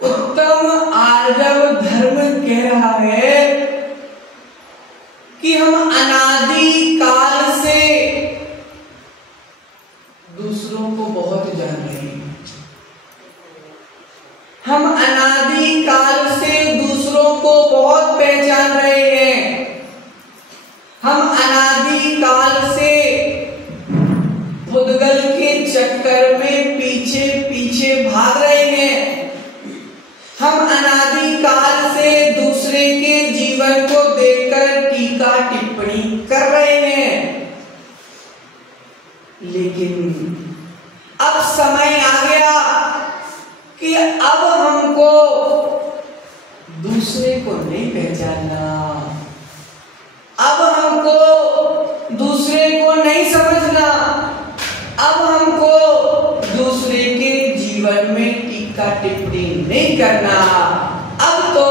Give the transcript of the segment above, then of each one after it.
उत्तम आर्जव धर्म दूसरे को नहीं पहचानना, अब हमको दूसरे को नहीं समझना, अब हमको दूसरे के जीवन में टीका टिप्पणी नहीं करना, अब तो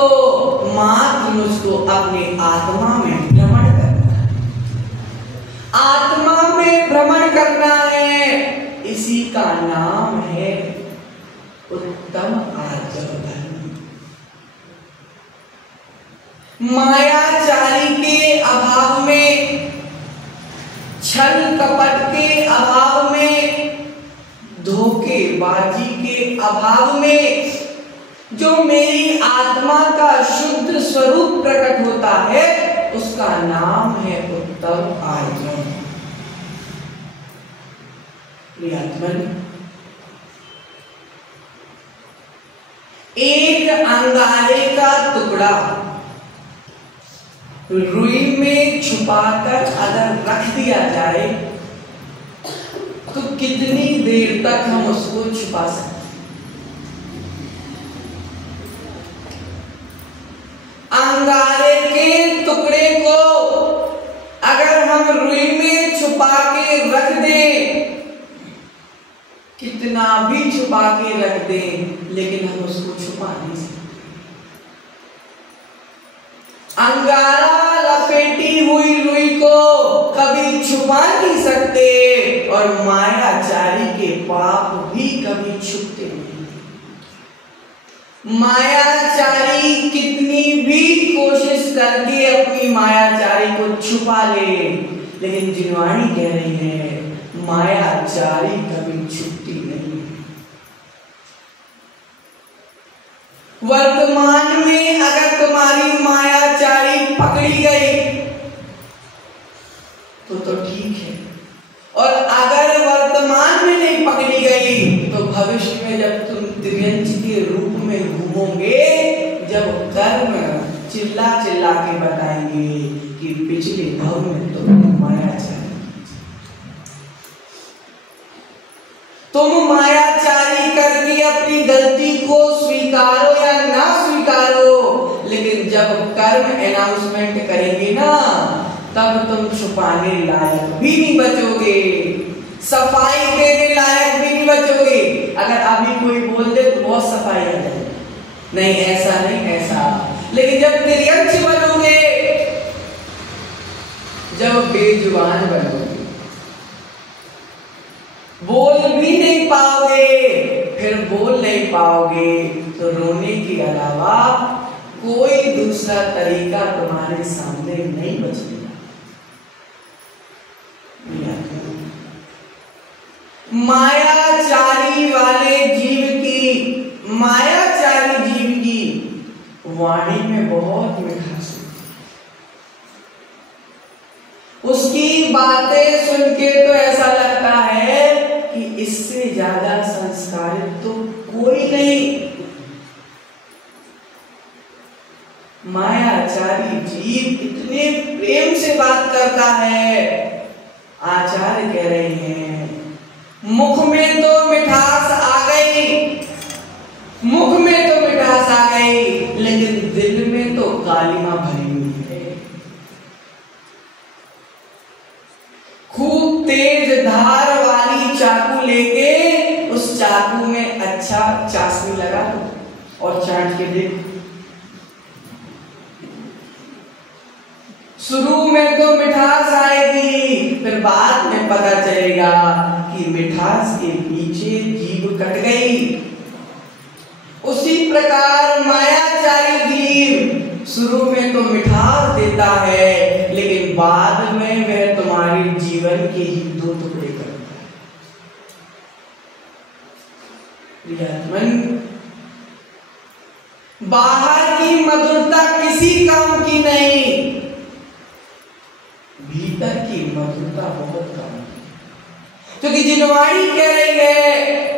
मात्र उसको अपने आत्मा में भ्रमण करना है, आत्मा में भ्रमण करना है। इसी का नाम है उत्तम आर्जव धर्म। मायाचारी के अभाव में, छल कपट के अभाव में, धोखेबाजी के अभाव में जो मेरी आत्मा का शुद्ध स्वरूप प्रकट होता है उसका नाम है उत्तम आर्जव। प्रियतमन, एक अंगारे का टुकड़ा रुई में छुपाकर अगर रख दिया जाए तो कितनी देर तक हम उसको छुपा सकते? अंगारे के टुकड़े को अगर हम रुई में छुपा के रख दें, कितना भी छुपा के रख दें, लेकिन हम उसको छुपा नहीं सकते। अंगारा लपेटी हुई रुई को कभी छुपा नहीं सकते और मायाचारी के पाप भी कभी छुपते नहीं। मायाचारी कितनी भी कोशिश करके अपनी मायाचारी को छुपा ले, लेकिन जिनवाणी कह रही है मायाचारी कभी छुपती नहीं। वर्तमान में अगर तुम्हारी मायाचारी पकड़ी गई तो ठीक है, और अगर वर्तमान में नहीं पकड़ी गई तो भविष्य में जब तुम त्रियंच के रूप में घूमोगे, जब कर्म चिल्ला चिल्ला के बताएंगे कि पिछले भाव में तुमने मायाचारी, तुम मायाचारी करके अपनी गलती को स्वीकारो या ना स्वीकारो, लेकिन जब कर्म अनाउंसमेंट करेंगे ना, तब तुम छुपाने लायक भी नहीं बचोगे, सफाई देने लायक भी नहीं बचोगे। अगर अभी कोई बोल दे तो बहुत सफाई आ जाए, नहीं ऐसा नहीं ऐसा, लेकिन जब तिर्यंच बनोगे, जब बेजुबान बनोगे, बोल भी नहीं पाओगे, फिर बोल नहीं पाओगे तो रोने के अलावा कोई दूसरा तरीका तुम्हारे सामने नहीं बचेगा। मायाचारी वाले जीव की, मायाचारी जीव की वाणी में बहुत मिठास होती है, उसकी बातें सुन के तो ऐसा लगता है कि इससे ज्यादा संस्कारित तो कोई नहीं। मायाचारी जीव इतने प्रेम से बात करता है, आचार्य कह रहे हैं मुख में तो मिठास आ गई, मुख में तो मिठास आ गई, लेकिन दिल में तो कालिमा भरी हुई है। खूब तेज धार वाली चाकू लेके उस चाकू में अच्छा चाशनी लगा दो और चाट के देखो, शुरू में तो मिठास आएगी, फिर बाद में पता चलेगा कि मिठास के पीछे जीभ कट गई। उसी प्रकार मायाचारी जीव शुरू में तो मिठास देता है, लेकिन बाद में वह तुम्हारे जीवन के ही दो टुकड़े करता है। प्रियतमन, बाहर की मधुरता किसी काम की नहीं, भीतर की मधुरता बहुत कम है। क्योंकि जिनवाणी कह रही है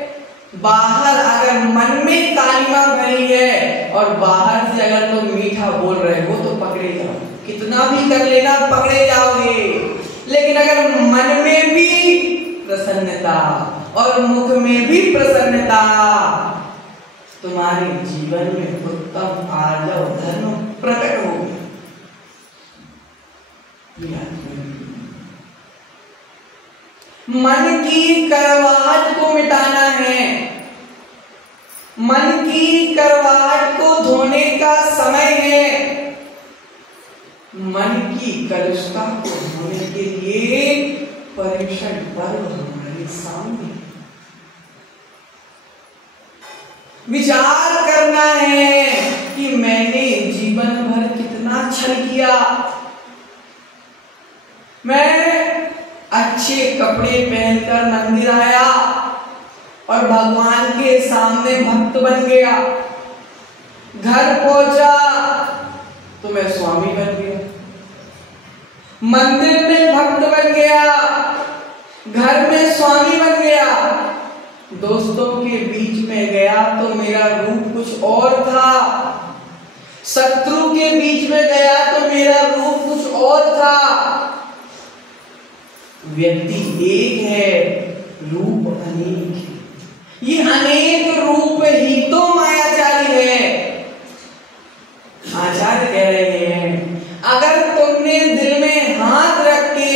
बाहर अगर मन में कालिमा भरी है और बाहर से अगर तुम मीठा बोल रहे हो तो पकड़े जाओ, कितना भी कर लेना पकड़े जाओगे, लेकिन अगर मन में भी प्रसन्नता और मुख में भी प्रसन्नता, तुम्हारे जीवन में उत्तम आर्जव धर्म प्रकट हो गया। मन की करवाहट को मिटाना है, मन की करवाहट को धोने का समय है। मन की कलुषता को धोने के लिए पर्युषण पर्व हमारे सामने। विचार करना है कि मैंने जीवन भर कितना छल किया। मैं अच्छे कपड़े पहनकर मंदिर आया और भगवान के सामने भक्त बन गया। घर पहुंचा तो मैं स्वामी बन गया। मंदिर में भक्त बन गया, घर में स्वामी बन गया। दोस्तों के बीच में गया तो मेरा रूप कुछ और था। शत्रु के बीच में गया तो मेरा रूप कुछ और था। व्यक्ति एक है, रूप अनेक है। ये अनेक रूप ही तो मायाचारी है। आचार्य कह रहे हैं, अगर तुमने दिल में हाथ रख के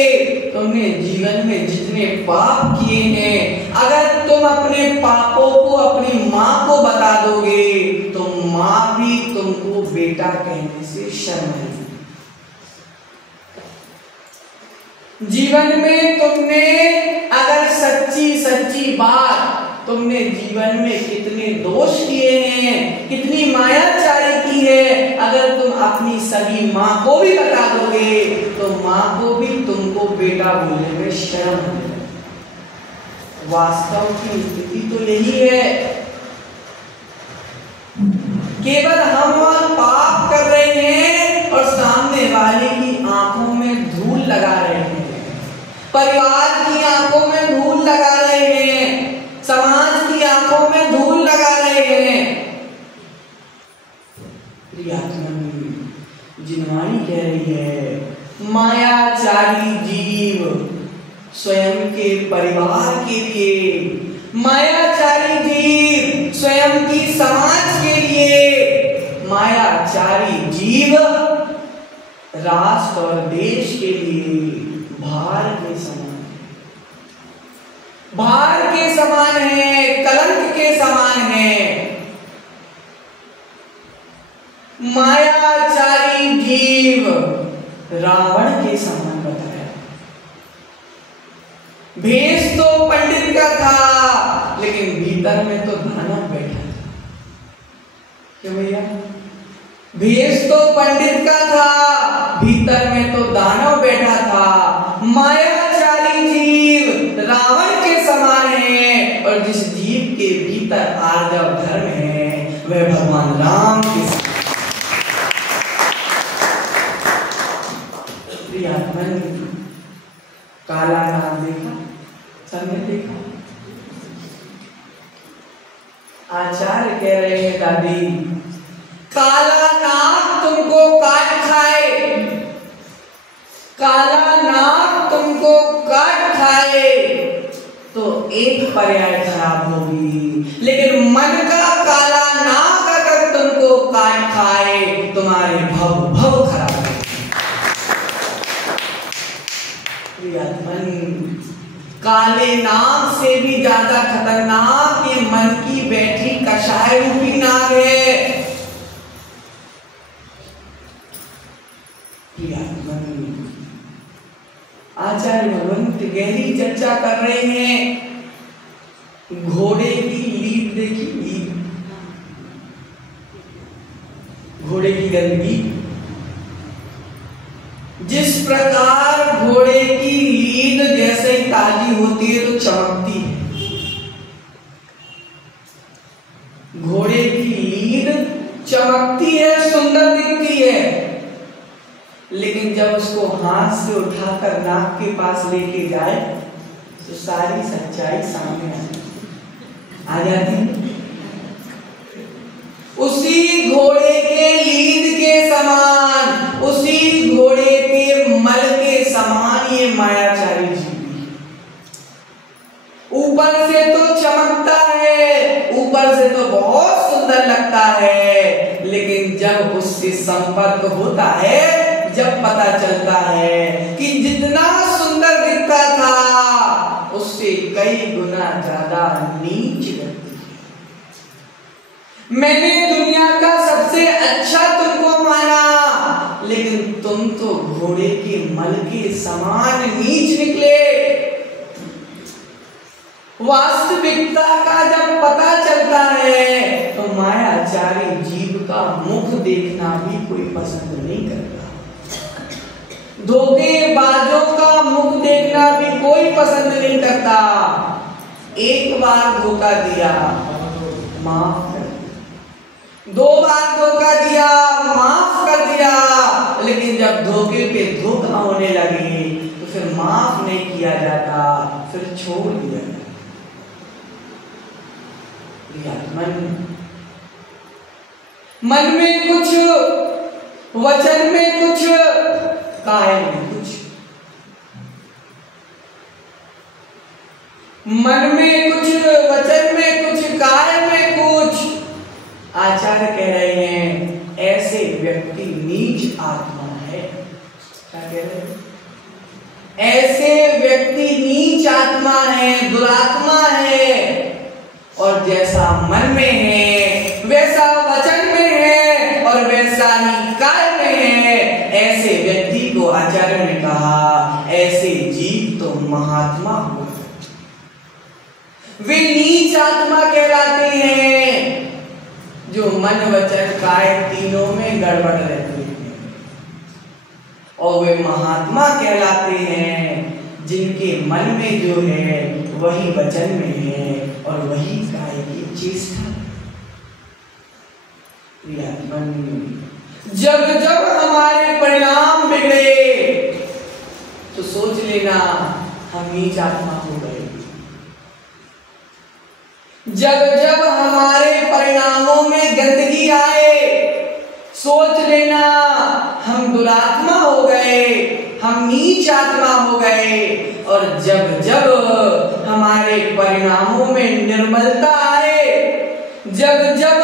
तुमने जीवन में जितने पाप किए हैं, अगर तुम अपने पापों को अपनी माँ को बता दोगे तो माँ भी तुमको बेटा कहने से शर्माएगी। जीवन में तुमने अगर सच्ची बात, तुमने जीवन में कितने दोष किए हैं, कितनी मायाचारी की है, अगर तुम अपनी सगी माँ को भी बता दोगे तो माँ को भी तुमको बेटा बोलने में शर्म है। वास्तव की स्थिति तो यही है। केवल हम पाप कर रहे हैं और सामने वाले की आंखों में धूल लगा रहे हैं, परिवार की आंखों में धूल लगा रहे हैं, समाज की आंखों में धूल लगा रहे हैं। जिनवाणी कह रही है, मायाचारी जीव स्वयं के परिवार के लिए, मायाचारी जीव स्वयं की समाज के लिए, मायाचारी जीव राष्ट्र और देश के लिए भार के समान है, भार के समान है, कलंक के समान है। मायाचारी जीव रावण के समान बताया। भेष तो पंडित का था लेकिन भीतर में तो दानव बैठा था। क्यों भैया? भेष तो पंडित का था, भीतर में तो दानव बैठा था। मायाचारी जीव रावण के समान है और जिस जीव के भीतर आर्जव धर्म है वह भगवान राम के समान। काला नाग देखा, सबने देखा। आचार्य कह रहे हैं, दादी काला नाग तुमको काट खाए, काला नाग तुमको काट खाए तो एक पर्याय खराब होगी, लेकिन मन का काला नाग अगर तुमको काट खाए तुम्हारे भव भव खराब होगी। काले नाग से भी ज्यादा खतरनाक ये मन की बैठी कषाय रूपी नाग है। आचार्य भगवंत गहरी चर्चा कर रहे हैं। घोड़े की लीद देखी, लीद, घोड़े की गंदगी, जिस प्रकार घोड़े की लीद जैसे ही ताजी होती है तो चमकती है। घोड़े की लीद चमकती है, सुंदर दिखती है, लेकिन जब उसको हाथ से उठाकर नाक के पास लेके जाए तो सारी सच्चाई सामने आ जाती है। उसी घोड़े के लीद के समान, उसी घोड़े के मल के समान ये मायाचारी जीव ऊपर से तो चमकता है, ऊपर से तो बहुत सुंदर लगता है, लेकिन जब उससे संपर्क होता है, जब पता चलता है कि जितना सुंदर दिखता था उससे कई गुना ज्यादा नीच व्यक्ति है। मैंने दुनिया का सबसे अच्छा तुमको माना, लेकिन तुम तो घोड़े के मल के समान नीच निकले। वास्तविकता का जब पता चलता है तो मायाचारी जीव का मुख देखना भी कोई पसंद नहीं करता, धोखेबाजों का मुख देखना भी कोई पसंद नहीं करता। एक बार धोखा दिया, माफ कर दिया, 2 बार धोखा दिया, माफ कर दिया, लेकिन जब धोखे पे धोखा होने लगे तो फिर माफ नहीं किया जाता, फिर छोड़ दिया जाता। मन में कुछ, वचन में कुछ, काया में कुछ। मन में कुछ, वचन में कुछ, काया में कुछ। आचार्य कह रहे हैं ऐसे व्यक्ति नीच आत्मा है। क्या कह रहे हैं? ऐसे व्यक्ति नीच आत्मा है, दुरात्मा है, और जैसा मन में है वैसा वचन में है और वैसा ही काया में है। ऐसे व्यक्ति को आचार्य ने कहा ऐसे जीव तो महात्मा हो, वे नीच आत्मा कहलाते हैं, जो मन वचन काय तीनों में गड़बड़ रहते हैं, और वे महात्मा कहलाते हैं जिनके मन में जो है वही वचन में है और वही काय की चेष्टा। जब जब हमारे परिणाम बिगड़े तो सोच लेना हम नीच आत्मा हो गए। जब जब हमारे परिणामों में गंदगी आए सोच लेना हम दुरात्मा हो गए, हम नीच आत्मा हो गए। और जब जब हमारे परिणामों में निर्मलता आए, जब जब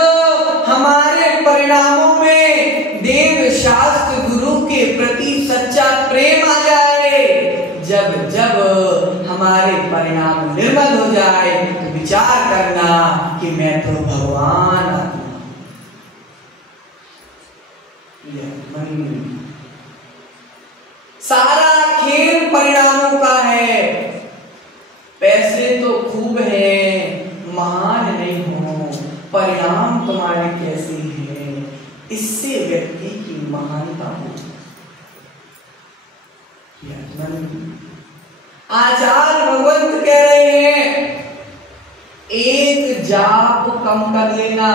हमारे परिणामों में देव शास्त्र गुरु के प्रति सच्चा प्रेम आ जाए, जब जब हमारे परिणाम निर्मल हो जाए तो विचार करना कि मैं तो भगवान आत्मा। सारा खेल परिणामों का है। पैसे तो खूब है, महान नहीं हो, परिणाम तुम्हारे कैसे हैं, इससे व्यक्ति की महानता हो। आचार्य भगवंत कह रहे हैं एक जाप कम कर लेना,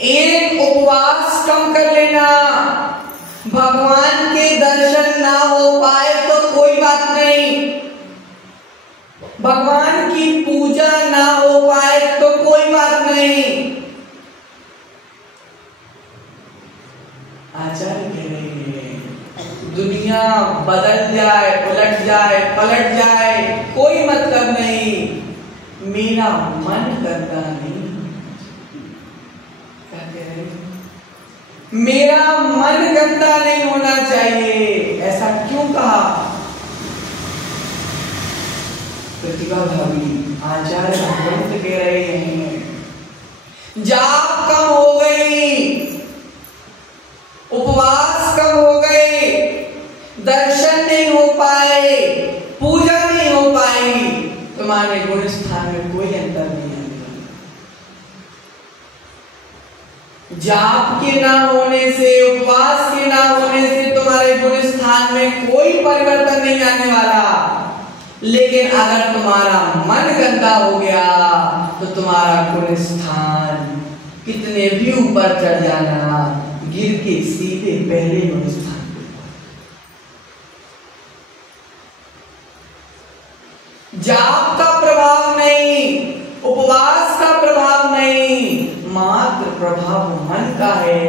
एक उपवास कम कर लेना, भगवान के दर्शन ना हो पाए तो कोई बात नहीं, भगवान की पूजा ना हो पाए तो कोई बात नहीं। आचार्य कह रहे हैं दुनिया बदल जाए, उलट जाए, पलट जाए, कोई मतलब नहीं, मेरा मन करता नहीं। क्या कह रहे हैं? मेरा मन गंदा नहीं होना चाहिए। ऐसा क्यों कहा? प्रतिभा भाभी आचार्य भगवंत कह रहे हैं जाप कम हो गई, उपवास कम हो गए, दर्शन नहीं हो पाए, पूजा नहीं हो पाई, तुम्हारे गुण स्थान में कोई अंतर नहीं आएगा। जाप के ना होने से, उपवास के ना होने से तुम्हारे गुण स्थान में कोई परिवर्तन नहीं आने वाला। लेकिन अगर तुम्हारा मन गंदा हो गया तो तुम्हारा गुण स्थान कितने भी ऊपर चढ़ जाना, गिर के सीधे पहले गुण स्थान पे। जाप का प्रभाव नहीं, उपवास का प्रभाव नहीं, मात्र प्रभाव मन का है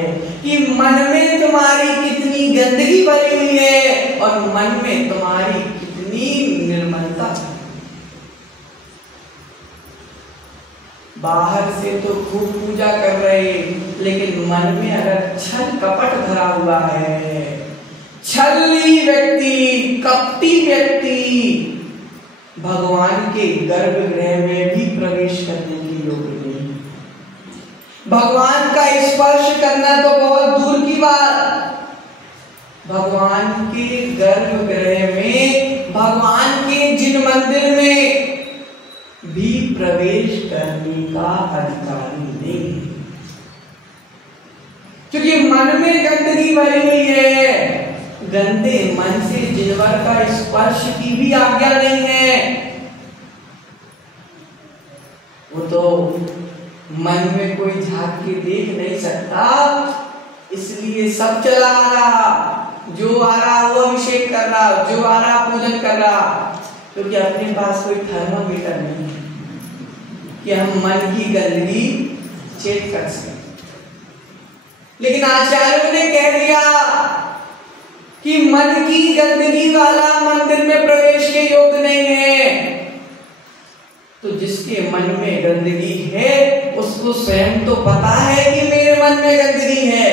कि मन में तुम्हारी कितनी गंदगी भरी हुई है और मन में तुम्हारी कितनी निर्मलता है। बाहर से तो खूब पूजा कर रहे, लेकिन मन में अगर छल कपट भरा हुआ है, छली व्यक्ति, कपटी व्यक्ति भगवान के गर्भगृह में भी प्रवेश करने के योग्य नहीं। भगवान का स्पर्श करना तो बहुत दूर की बात, भगवान के गर्भगृह में, भगवान के जिन मंदिर में भी प्रवेश करने का अधिकारी नहीं है, क्योंकि मन में गंदगी भरी हुई है। गंदे मन से जिनवर का स्पर्श की भी आज्ञा नहीं है। वो तो मन में कोई झांक के देख नहीं सकता, इसलिए सब चला आ रहा, जो आ रहा वो अभिषेक कर रहा, जो आ रहा पूजन कर रहा, क्योंकि अपने पास कोई थर्मामीटर नहीं है कि हम मन की गंदगी चेक कर सकें। लेकिन आचार्यों ने कह दिया कि मन की गंदगी वाला मंदिर में प्रवेश के योग्य नहीं है। तो जिसके मन में गंदगी है उसको स्वयं तो पता है कि मेरे मन में गंदगी है,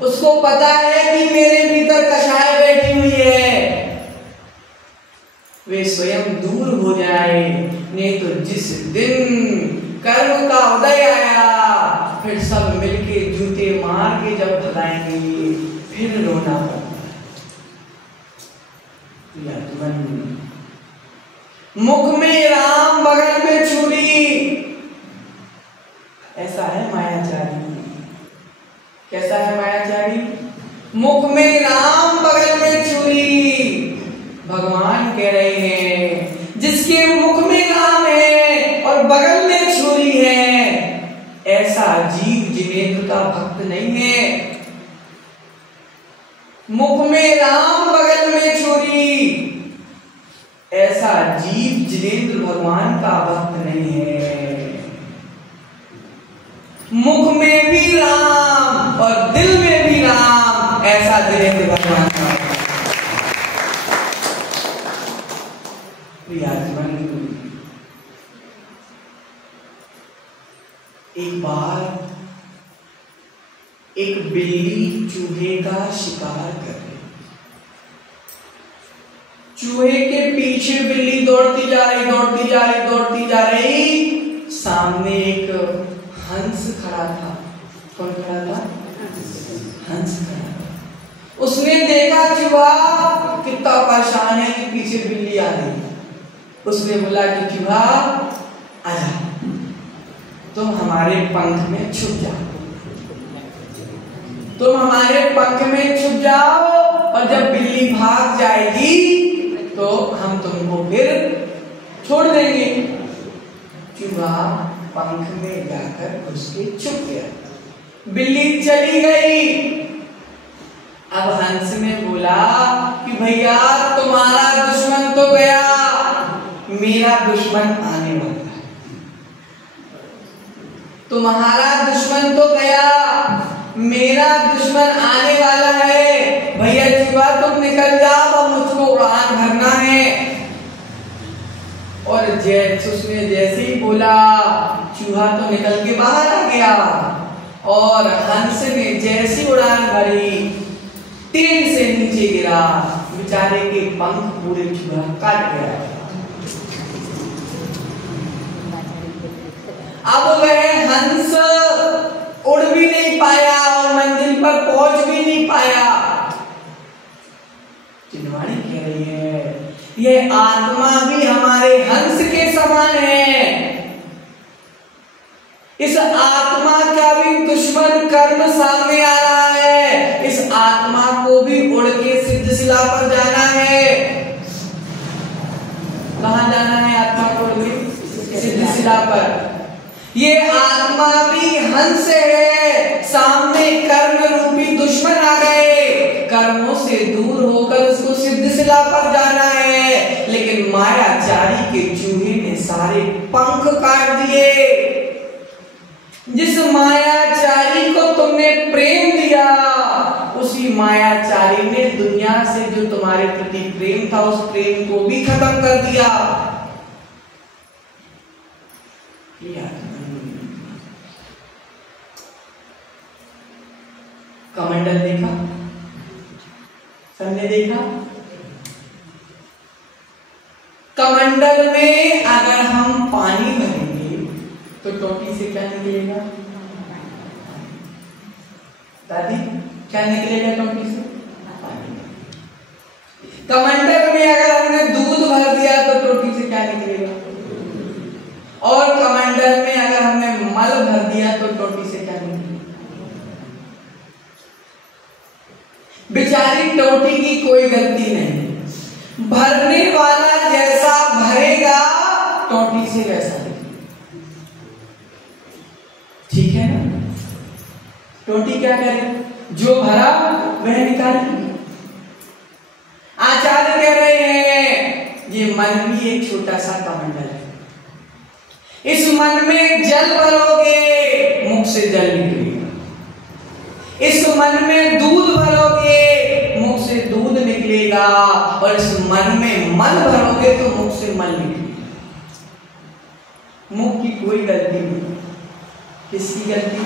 उसको पता है कि मेरे भीतर कषाय बैठी हुई है, वे स्वयं दूर हो जाए। नहीं तो जिस दिन कर्म का उदय आया, फिर सब मिलके जूते मार के जब भगाएंगे, फिर रोना पड़ता। मुख में राम बगल में छुरी, ऐसा है मायाचारी। कैसा है मायाचारी? मुख में राम बगल में छुरी। भगवान कह रहे हैं जिसके मुख में राम है और बगल में छुरी है, ऐसा जीव जिनेंद्र का भक्त नहीं है। मुख में राम बगल में छुरी, ऐसा जीव जिनेंद्र भगवान का भक्त नहीं है। मुख में भी राम और दिल में भी राम, ऐसा जिनेंद्र भगवान का। एक बार एक बिल्ली चूहे का शिकार कर रही, चूहे के पीछे बिल्ली दौड़ती जा रही, दौड़ती जा रही, दौड़ती जा रही। सामने एक हंस खड़ा था। कौन खड़ा था? हंस खड़ा था। उसने देखा चूहा कितना परेशान है कि पीछे बिल्ली आ रही। उसने बोला कि चूहा आजा, तुम हमारे पंख में छुप जाओ, तुम हमारे पंख में छुप जाओ, और जब बिल्ली भाग जाएगी तो हम तुमको फिर छोड़ देंगे। चूहा पंख में जाकर उसके छुप गया, बिल्ली चली गई। अब हंस ने बोला कि भैया तुम्हारा दुश्मन तो गया, मेरा दुश्मन आने वाला है। तुम्हारा दुश्मन तो गया, मेरा दुश्मन आने वाला है। भैया चूहा तुम निकल जाओ, अब मुझको उड़ान भरना है। और उसने जैसे ही बोला, चूहा तो निकल के बाहर आ गया, और हंस ने जैसी उड़ान भरी, तेल से नीचे गिरा, बेचारे के पंख पूरे चूहा काट गया। अब वह हंस उड़ भी नहीं पाया और मंजिल पर पहुंच भी नहीं पाया। चिन्हवाणी कह रही है यह आत्मा भी हमारे हंस के समान है। इस आत्मा का भी दुश्मन कर्म सामने आ रहा है। इस आत्मा को भी उड़ के सिद्धशिला पर जाना है। कहां जाना है आत्मा को? उड़ के सिद्धशिला पर। ये आत्मा भी हंस है, सामने कर्म रूपी दुश्मन आ गए, कर्मों से दूर होकर उसको सिद्धशिला पर जाना है। लेकिन मायाचारी के चूहे ने सारे पंख काट दिए। जिस मायाचारी को तुमने प्रेम दिया, उसी मायाचारी ने दुनिया से जो तुम्हारे प्रति प्रेम था, उस प्रेम को भी खत्म कर दिया। कमंडल देखा, सबने देखा। कमंडल में अगर हम पानी भरेंगे तो टोटी से क्या निकलेगा? दादी, क्या निकलेगा टोटी से? पानी। कमंडल में अगर हमने दूध भर दिया तो टोटी से क्या निकलेगा? और कमंडल में अगर हमने मल भर दिया तो टोटी से क्या निकलेगा? बेचारी टोटी की कोई गलती नहीं, भरने वाला जैसा भरेगा टोटी से वैसा निकलेगा। ठीक है ना? टोटी क्या करे? जो भरा वह निकालेगी। आचार्य कह रहे हैं ये मन भी एक छोटा सा कमंडल है। इस मन में जल भरोगे, मुख से जल निकलेगा। इस मन में दूध भरोगे, मुख से दूध निकलेगा। और इस मन में मल भरोगे तो मुख से मल निकलेगा। मुख की कोई गलती नहीं। किसकी गलती?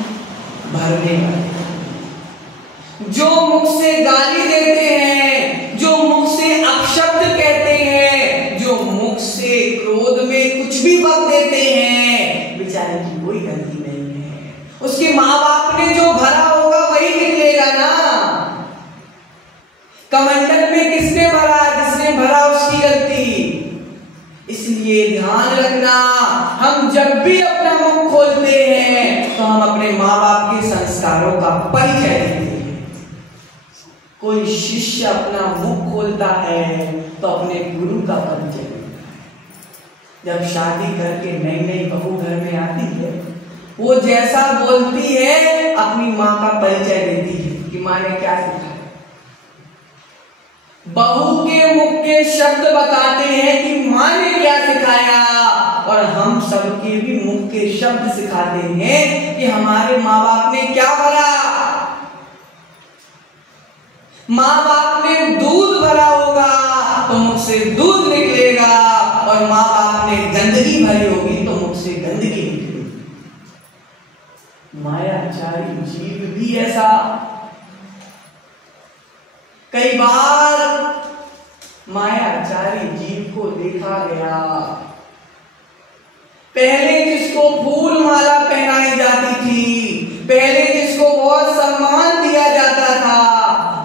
भरने वाले। जो मुख से गाली देते हैं, जो मुख से अपशब्द कहते हैं, जो मुख से क्रोध में कुछ भी बक देते हैं, बेचारे की कोई गलती नहीं है। उसके माँ बाप ने जो भरा होगा वही निकलेगा ना। कमंडल में किसने भरा? जिसने भरा उसकी गलती। इसलिए ध्यान रखना, हम जब भी अपना मुख खोलते हैं तो हम अपने माँ बाप के संस्कारों का परिचय देते हैं। कोई शिष्य अपना मुख खोलता है तो अपने गुरु का परिचय देता है। जब शादी करके नई नई बहू घर में आती है, वो जैसा बोलती है अपनी माँ का परिचय देती है कि माँ ने क्या सिखाया। बहू के मुख के शब्द बताते हैं कि माँ ने क्या सिखाया, और हम सबके भी मुख के शब्द सिखाते हैं कि हमारे माँ बाप ने क्या भरा। माँ बाप ने दूध भरा होगा तो मुख से दूध निकलेगा, और माँ बाप ने गंदगी भरी होगी तो मुख से गंदगी निकलेगी। मायाचारी जीव भी ऐसा। कई बार मायाचारी जीव को देखा गया, पहले जिसको फूल माला पहनाई जाती थी, पहले जिसको बहुत सम्मान दिया जाता था,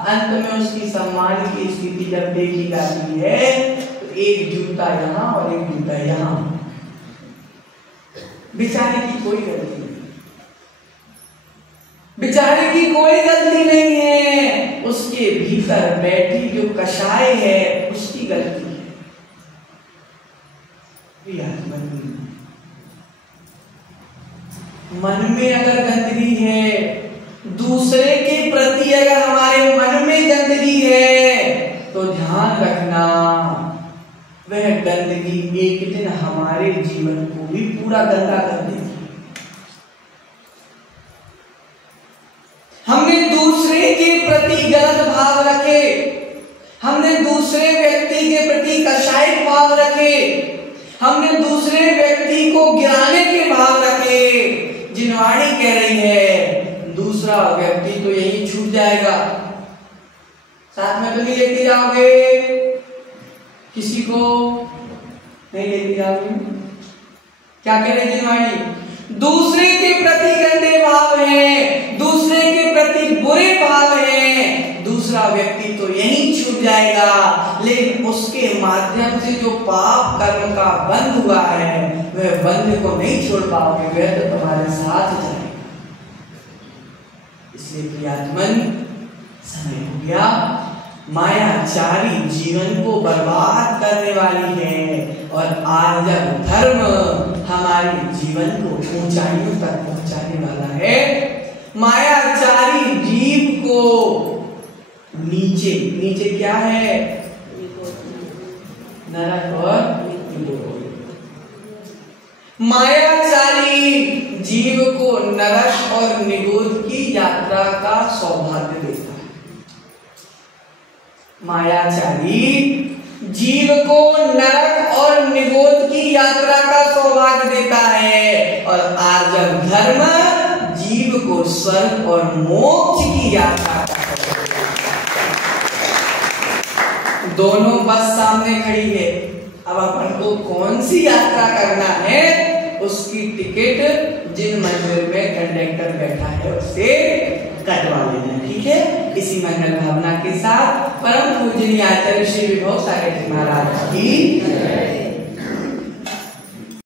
अंत में उसकी सम्मान की स्थिति जब देखी जाती है तो एक जूता यहां और एक जूता यहां। बेचारे की कोई गलती नहीं, बेचारे की कोई गलती नहीं है। उसके भीतर बैठी जो कषाय है उसकी गलती है। मन में अगर गंदगी है, दूसरे के प्रति अगर हमारे मन में गंदगी है, तो ध्यान रखना वह गंदगी एक दिन हमारे जीवन को भी पूरा गंदा कर देगी। हमने दूसरे के प्रति गलत भाव रखे, हमने दूसरे व्यक्ति के प्रति कषाय भाव रखे, हमने दूसरे व्यक्ति को गिराने के भाव रखे। जिनवाणी कह रही है दूसरा व्यक्ति तो यही छूट जाएगा, साथ में तो नहीं लेके जाओगे, किसी को नहीं लेके जाओगे। क्या कह रही जिनवाणी? दूसरे के प्रति गंदे भाव हैं, दूसरे के प्रति बुरे भाव हैं, दूसरा व्यक्ति तो यही छूट जाएगा, लेकिन उसके माध्यम से जो पाप कर्म का बंध हुआ है वह बंध को नहीं छोड़ पाओगे, वह तो तुम्हारे साथ जाएगा। इसलिए प्रियात्मन, समय हो गया। मायाचारी जीवन को बर्बाद करने वाली है, और आर्जव धर्म हमारे जीवन को ऊंचाइयों तक पहुंचाने वाला है। मायाचारी जीव को नीचे, नीचे क्या है? नरक और मायाचारी जीव को नरक और निगोद की यात्रा का सौभाग्य देता है। मायाचारी जीव को नरक और निगोद की यात्रा का सौभाग्य देता है, और आर्जव धर्म जीव को स्वर्ग और मोक्ष की यात्रा का। दोनों बस सामने खड़ी है, अब अपन को कौन सी यात्रा करना है उसकी टिकट जिन मंदिर में कंडक्टर बैठा है उससे कटवा लेना, ठीक है। इसी मंगल भावना के साथ परम पूजनीय आचार्य श्री विभव सागर जी महाराज की